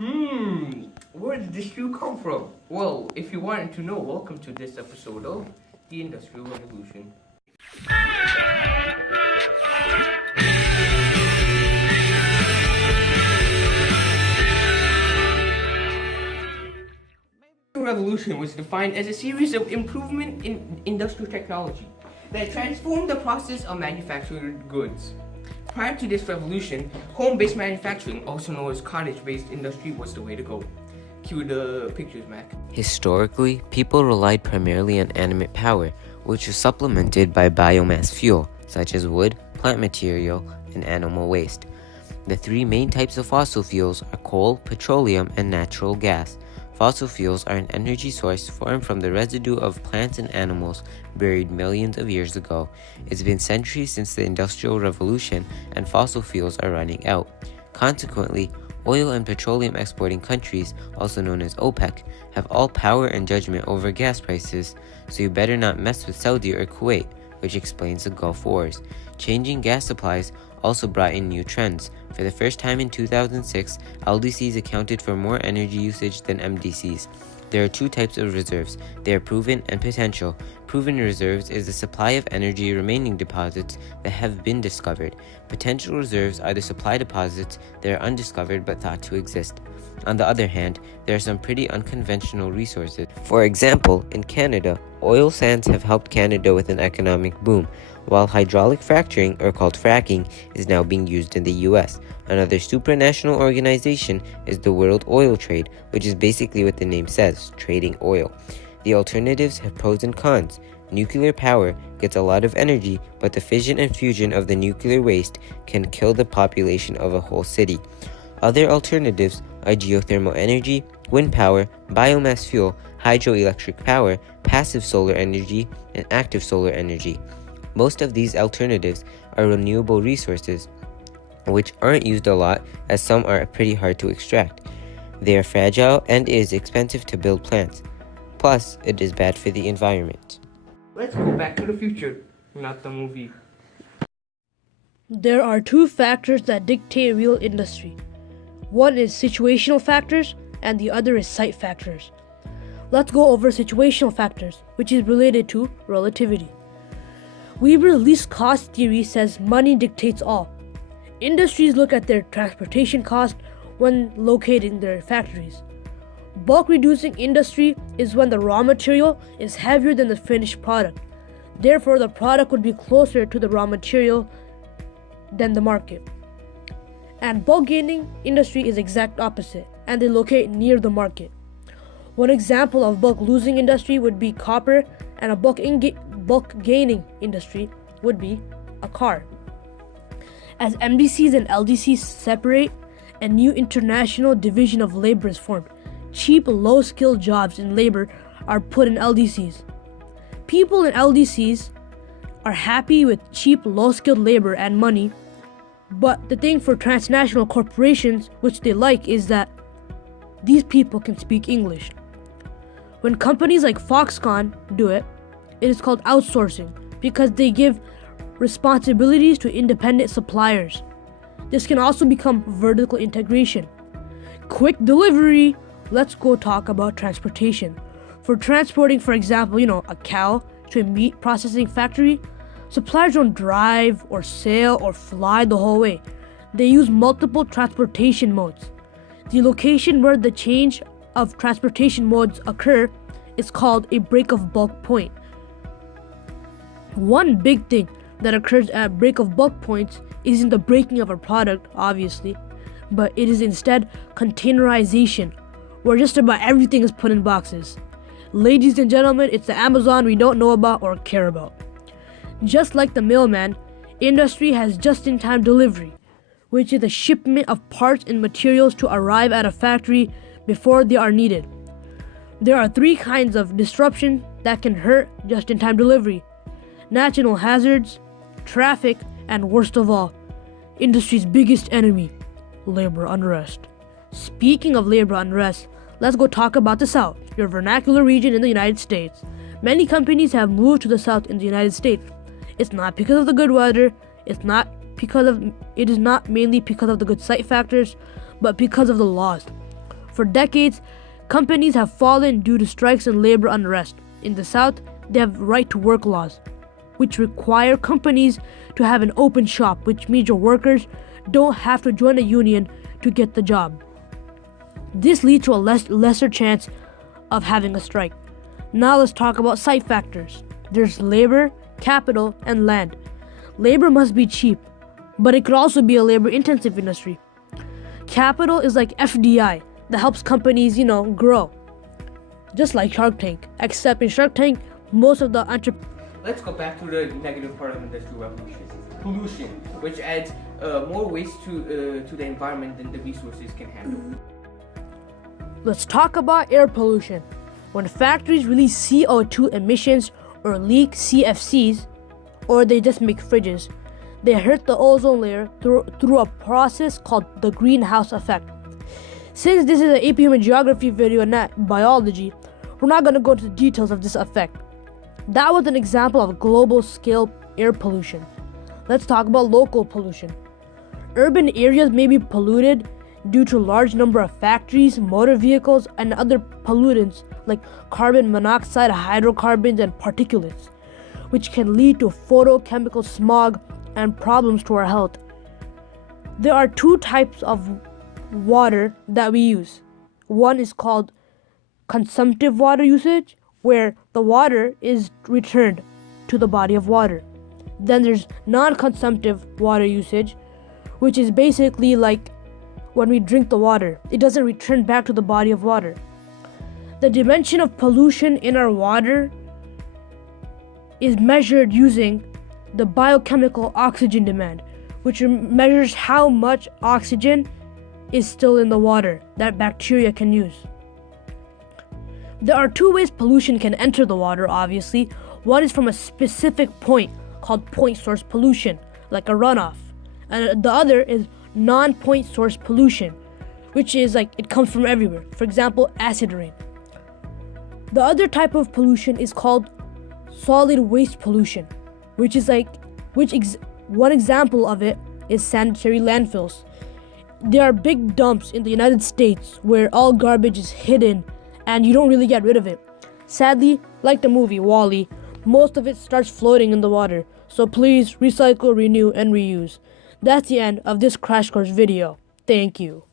Where did this shoe come from? Well, if you wanted to know, welcome to this episode of The Industrial Revolution. The revolution was defined as a series of improvement in industrial technology that transformed the process of manufacturing goods. Prior to this revolution, home-based manufacturing, also known as cottage-based industry, was the way to go. Cue the pictures, Mac. Historically, people relied primarily on animate power, which was supplemented by biomass fuel, such as wood, plant material, and animal waste. The three main types of fossil fuels are coal, petroleum, and natural gas. Fossil fuels are an energy source formed from the residue of plants and animals buried millions of years ago. It's been centuries since the Industrial Revolution, and fossil fuels are running out. Consequently, oil and petroleum exporting countries, also known as OPEC, have all power and judgment over gas prices, so you better not mess with Saudi or Kuwait, which explains the Gulf Wars. Changing gas supplies also brought in new trends. For the first time in 2006, LDCs accounted for more energy usage than MDCs. There are two types of reserves. They are proven and potential. Proven reserves is the supply of energy remaining deposits that have been discovered. Potential reserves are the supply deposits that are undiscovered but thought to exist. On the other hand, there are some pretty unconventional resources. For example, in Canada, oil sands have helped Canada with an economic boom, while hydraulic fracturing, or called fracking, is now being used in the US. Another supranational organization is the World Oil Trade, which is basically what the name says, trading oil. The alternatives have pros and cons. Nuclear power gets a lot of energy, but the fission and fusion of the nuclear waste can kill the population of a whole city. Other alternatives are geothermal energy, wind power, biomass fuel, hydroelectric power, passive solar energy, and active solar energy. Most of these alternatives are renewable resources, which aren't used a lot as some are pretty hard to extract. They are fragile and it is expensive to build plants. Plus, it is bad for the environment. Let's go back to the future, not the movie. There are two factors that dictate real industry. One is situational factors and the other is site factors. Let's go over situational factors, which is related to relativity. Weber's least cost theory says money dictates all. Industries look at their transportation cost when locating their factories. Bulk reducing industry is when the raw material is heavier than the finished product. Therefore, the product would be closer to the raw material than the market. And bulk gaining industry is exact opposite, and they locate near the market. One example of bulk losing industry would be copper, and a bulk gaining industry would be a car. As MDCs and LDCs separate, a new international division of labor is formed. Cheap, low-skilled jobs in labor are put in LDCs. People in LDCs are happy with cheap, low-skilled labor and money, but the thing for transnational corporations, which they like, is that these people can speak English. When companies like Foxconn do it, it is called outsourcing because they give responsibilities to independent suppliers. This can also become vertical integration. Quick delivery. Let's go talk about transportation. For transporting, for example, a cow to a meat processing factory, suppliers don't drive or sail or fly the whole way. They use multiple transportation modes. The location where the change of transportation modes occur is called a break of bulk point. One big thing that occurs at break of bulk points isn't the breaking of a product, obviously, but it is instead containerization, where just about everything is put in boxes. Ladies and gentlemen, it's the Amazon we don't know about or care about. Just like the mailman, industry has just-in-time delivery, which is the shipment of parts and materials to arrive at a factory before they are needed. There are three kinds of disruption that can hurt just-in-time delivery: natural hazards, traffic, and worst of all, industry's biggest enemy, labor unrest. Speaking of labor unrest, let's go talk about the South, your vernacular region in the United States. Many companies have moved to the South in the United States. It's not because of the good weather, it is not mainly because of the good site factors, but because of the laws. For decades, companies have fallen due to strikes and labor unrest. In the South, they have right to work laws, which require companies to have an open shop, which means your workers don't have to join a union to get the job. This leads to a lesser chance of having a strike. Now let's talk about site factors. There's labor, capital, and land. Labor must be cheap, but it could also be a labor-intensive industry. Capital is like FDI that helps companies, grow. Just like Shark Tank, except in Shark Tank, most of the Let's go back to the negative part of the Industrial Revolution. Pollution, which adds more waste to the environment than the resources can handle. Let's talk about air pollution. When factories release CO2 emissions or leak CFCs, or they just make fridges, they hurt the ozone layer through a process called the greenhouse effect. Since this is an AP Human Geography video and not biology, we're not going to go into the details of this effect. That was an example of global scale air pollution. Let's talk about local pollution. Urban areas may be polluted due to a large number of factories, motor vehicles, and other pollutants like carbon monoxide, hydrocarbons, and particulates, which can lead to photochemical smog and problems to our health. There are two types of water that we use. One is called consumptive water usage, where the water is returned to the body of water. Then there's non-consumptive water usage, which is basically like when we drink the water, it doesn't return back to the body of water. The dimension of pollution in our water is measured using the biochemical oxygen demand, which measures how much oxygen is still in the water that bacteria can use. There are two ways pollution can enter the water, obviously. One is from a specific point called point source pollution, like a runoff. And the other is non-point source pollution, which is like it comes from everywhere. For example, acid rain. The other type of pollution is called solid waste pollution, one example of it is sanitary landfills. There are big dumps in the United States where all garbage is hidden and you don't really get rid of it. Sadly, like the movie WALL-E, most of it starts floating in the water. So please recycle, renew, and reuse. That's the end of this Crash Course video. Thank you.